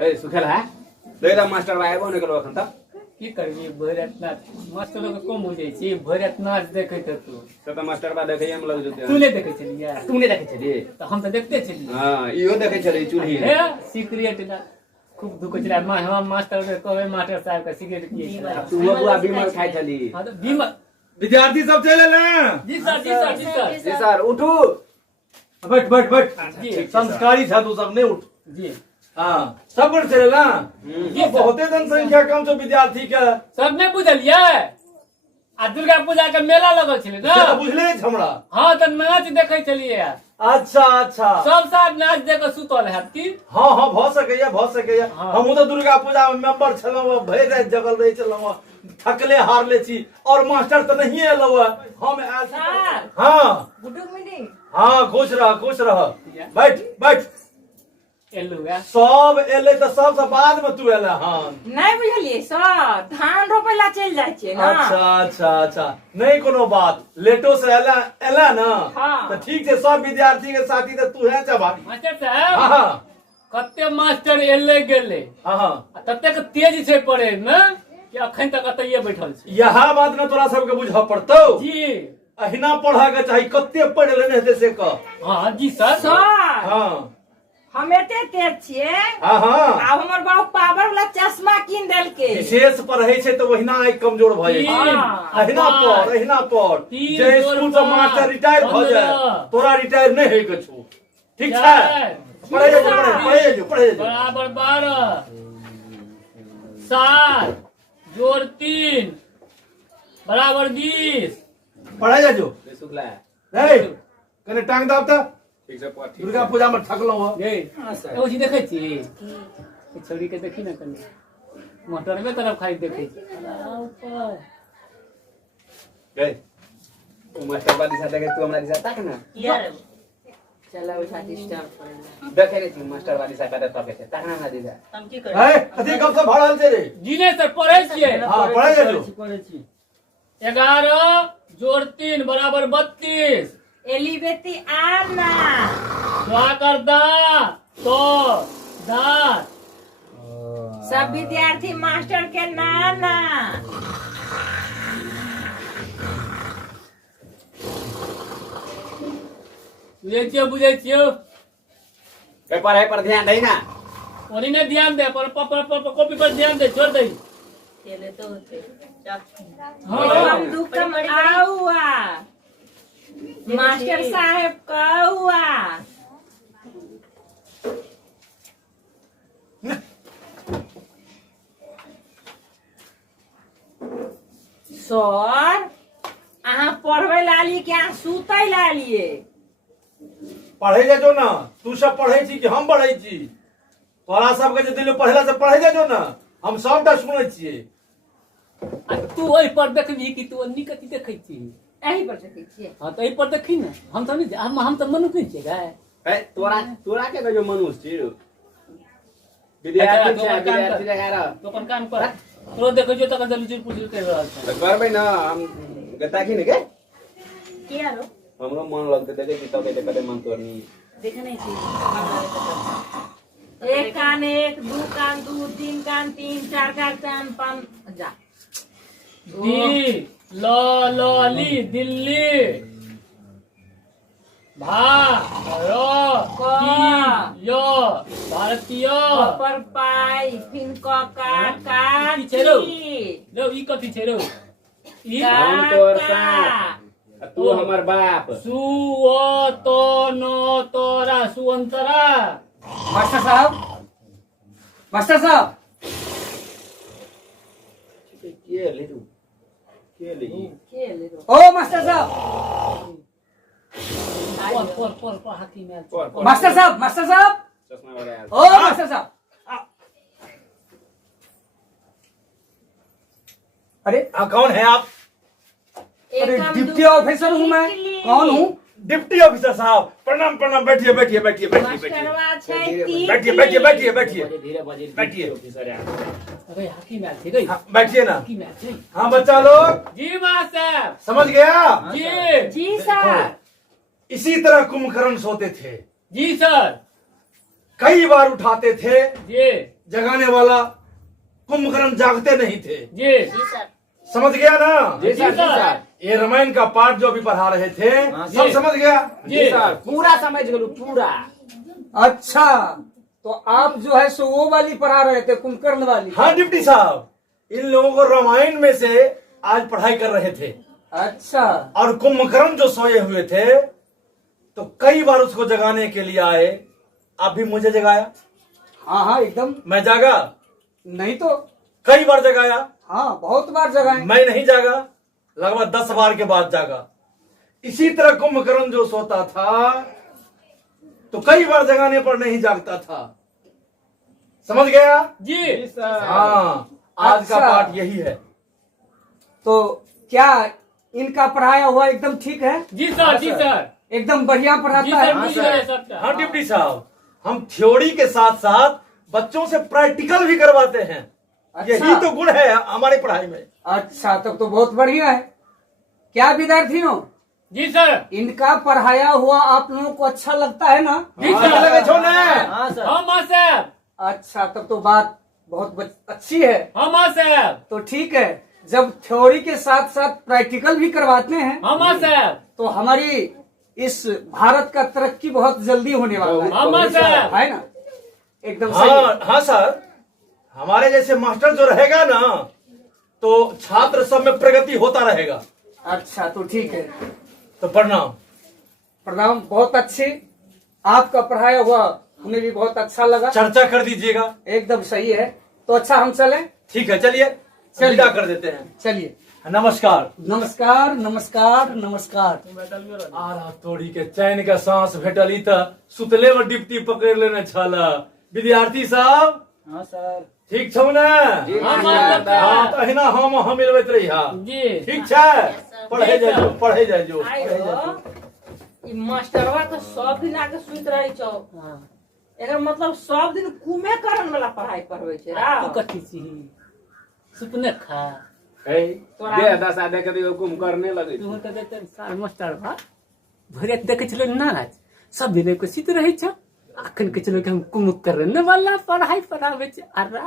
ए सुखेल है देरा मास्टर भाई आबो निकलो अखन तक की करबी भरतनाथ मास्टर को कम हो जाई छी भरतनाथ देखे त तू त मास्टर बा देखे हम लग जते तू नहीं देखे छलिया तू नहीं देखे छली तो हम तो देखते छलिए हां इहो देखे छली चूल्ही है सीक्रेट ना खूब दुख चला हम मास्टर के कहबे मास्टर साहब का सिगरेट पिए तू बुआ बीमार खाई छली हां तो बीमार विद्यार्थी सब चले ना। जी सर जी सर जी सर जी सर उठू बैठ बैठ बैठ जी संस्कारी था तू सब ने उठ। जी हाँ सब कर चलेगा। ये बहुत जनसंख्या कम जो विद्यार्थी का सब ने बुझलिए आ दुर्गा पूजा के मेला लगल छले ना बुझले हमरा। हां त नाच देखे छलिए अच्छा अच्छा सब साहब नाच देख सुतल है की हाँ हाँ भ सकैया हाँ। हम तो दुर्गा पूजा में मेंबर छलौ भरि रात जगल रहे छलौ थकले हार ले छी और मास्टर तो नहीं एलो हम आयल सर हाँ गुड मीटिंग हाँ खुश रह बैठ बैठ एलु है सब एले तो सबसे बाद में तू एला। हाँ नहीं बुझलिए सर धान रोपे ला चल जाय छै ना। अच्छा नहीं कोनो बात लेटो से एला ना हाँ। तो ठीक है सब विद्यार्थी के साथी तो तू है चबागी। मास्टर साहब हाँ कते मास्टर एले गेले हाँ तते के तेज छै पढ़े में कि अखन तक अतइये बैठल छै यह बात ना तोरा सबके बुझ पड़तौ जी अहिना पढ़ा के चाही कते पढ़ लेने हेते से कह। हां जी सर सर हाँ हम एते तेज छिए हाँ हाँ आब हमर बाबू पावर वाला चश्मा कीन देल के विशेष पढ़े छै तो वहिना आँखि कमजोर भ जाय छै। हाँ। अहिना पढ़ तीन, जे चार, स्कूल से मास्टर रिटायर भ जाय 15 तोरा रिटायर नहीं होय के छौ ठीक छै। पढ़े जो बराबर 12 7 जोड़ 3 बराबर 20 पढ़े जो शुक्ला नहीं कने टांग दाब त ठीक से पढ़ दुर्गा पूजा में थकलौ ये ओ जी देखै छी ए छोरी के देखी ना कनी मोटर में तरफ खाई देखै छी ऊपर गए तू मास्टर वाली साथ देखे तू हमरा दिशा ताक ना यार चला उठा डिस्टर्ब करेला देखे रे तू मास्टर वाली साथ का तक है ताक ना दिशा हम की है कथि कब से भरल छै रे। जी ने सर पढ़ै छियै हां पढ़े जो 11 जोड़ 3 बराबर 32 एलिवेती आना स्वाकर दा तो दा सब विद्यार्थी मास्टर के नाना ये छियो बुझै छियो पेपर है पर ध्यान दे ना ओनी ने ध्यान दे पर कॉपी पर ध्यान दे छोड़ दे चले तो होते हाँ। हम दुकम आउआ मास्टर साहब कहुआ सर अहाँ पढ़वे लाली के अहाँ सुतै लालिए पढ़े जो ना तू सब पढ़े छी कि हम पढ़े छी तोरा सबके जे दिल पढ़ला से पढ़े जो ना हम सबटा सुनै छियै। आ तू ओइ पर देखबी कि तू अन्नी कथि देखै छी एही पर देखै छियै हां तो एहि पर देखी ना हम तो नहीं हम तो मनुष्य नहीं छियै ए तोरा के जो मनुष्य छी विद्यार्थी छै विद्यार्थी जगह रह तो अपन काम कर तो देखै जो तक जल्दी पूछ कर रहल छै करबै ना हम गता की ने के किया रो हमरो मन लगते देखे कि तके कते मन तोरनी देखे नहीं छी एक कान एक दू कान दू तीन कान तीन चार कान पांच जा दी ल ली दिल्ली भा रो की यो भारतीय पर पाई फिन क का की छै रो? की लो ई कथि छै रो ई हम तोर साथ तू हमर बाप सु ओ तो नो तोरा सुअंतरा मास्टर साहब के ले तू के ले के ले रो ओ मास्टर साहब पर हाथी में मास्टर साहब चश्मा वाला ओ मास्टर साहब अरे कौन है आप। अरे डिप्टी ऑफिसर हूँ मैं। कौन हूँ? डिप्टी ऑफिसर साहब प्रणाम प्रणाम बैठिए बैठिए बैठिए बैठिए मास्टरवा छै बैठिए बैठिए बैठिए बैठिए धीरे बजे बैठिए। ऑफिसर यार अरे हाथी में थे गई हाँ, बैठिए ना। हाथी में थे हाँ बच्चा लोग जी मास्टर समझ गया। जी जी सर इसी तरह कुंभकर्ण सोते थे जी सर कई बार उठाते थे जी जगाने वाला कुंभकर्ण जागते नहीं थे। जी समझ गया ना? जी सर। ये रामायण का पाठ जो अभी पढ़ा रहे थे हाँ, सब जी। समझ गया? जी सर पूरा समझ गलू पूरा। अच्छा तो आप जो है सो वो वाली पढ़ा रहे थे कुंभकर्ण वाली। हाँ डिप्टी साहब, इन लोगों को रामायण में से आज पढ़ाई कर रहे थे। अच्छा और कुंभकर्ण जो सोए हुए थे तो कई बार उसको जगाने के लिए आए। आप भी मुझे जगाया, हाँ हाँ एकदम। मैं जागा। नहीं तो कई बार जगाया, हाँ बहुत बार जगाए। मैं नहीं जागा, लगभग 10 बार के बाद जागा। इसी तरह कुंभकर्ण जो सोता था तो कई बार जगाने पर नहीं जागता था। समझ गया? जी हाँ, आज का अच्छा। पाठ यही है। तो क्या इनका पढ़ाया हुआ एकदम ठीक है? जी सर जी सर एकदम बढ़िया जी पढ़ाता सर है? जी सर सबका। हाँ डिप्टी साहब, हम थ्योरी के साथ साथ बच्चों से प्रैक्टिकल भी करवाते हैं। अच्छा। यही तो गुण है हमारी पढ़ाई में। अच्छा तब तो बहुत बढ़िया है। क्या विद्यार्थियों, जी सर इनका पढ़ाया हुआ आप लोगों को अच्छा लगता है ना? जी हाँ, सर लगे छो ने? हाँ सर। हाँ माँ साहब अच्छा तब तो बात बहुत अच्छी है। हाँ माँ साहब तो ठीक है, जब थ्योरी के साथ साथ प्रैक्टिकल भी करवाते हैं हाँ माँ साहब तो हमारी इस भारत का तरक्की बहुत जल्दी होने वाला है। हाँ माँ साहब है ना? एकदम सही। हाँ हाँ सर, हमारे जैसे मास्टर जो रहेगा ना तो छात्र सब में प्रगति होता रहेगा। अच्छा तो ठीक है, तो प्रणाम। प्रणाम। बहुत अच्छे, आपका पढ़ाया हुआ हमें भी बहुत अच्छा लगा। चर्चा कर दीजिएगा। एकदम सही है। तो अच्छा हम चलें? ठीक है, चलिए चलिए। विदा कर देते हैं। चलिए। नमस्कार। नमस्कार नमस्कार नमस्कार। आरा तोड़ी के चैन का सांस भेटली त सुतले में डिप्टी पकड़ लेने छला। विद्यार्थी साहब हाँ सर। ठीक छौ ने? हाँ माँ साहब हाँ तो अहिना हम मिलबैत रही हा। जी ठीक छै? पढ़े जी, जाइयो, सर। पढ़े जाइयो। आइयो ई मास्टरवा तो सब दिन आके सुत रही छौ। एकर मतलब सब दिन कुमे करन वाला पढ़ाई पढ़बै छै रा। तू कथी छी सुपने खा तोरा दे 10 आधे के दियो कुम करने लगे। तू कहते ते सार मास्टर बा भरे देखे छलो नाच सब दिन को सीत रही छ। अखन के चलो कि हम कुम करने वाला पढ़ाई पढ़ावे छ। अरे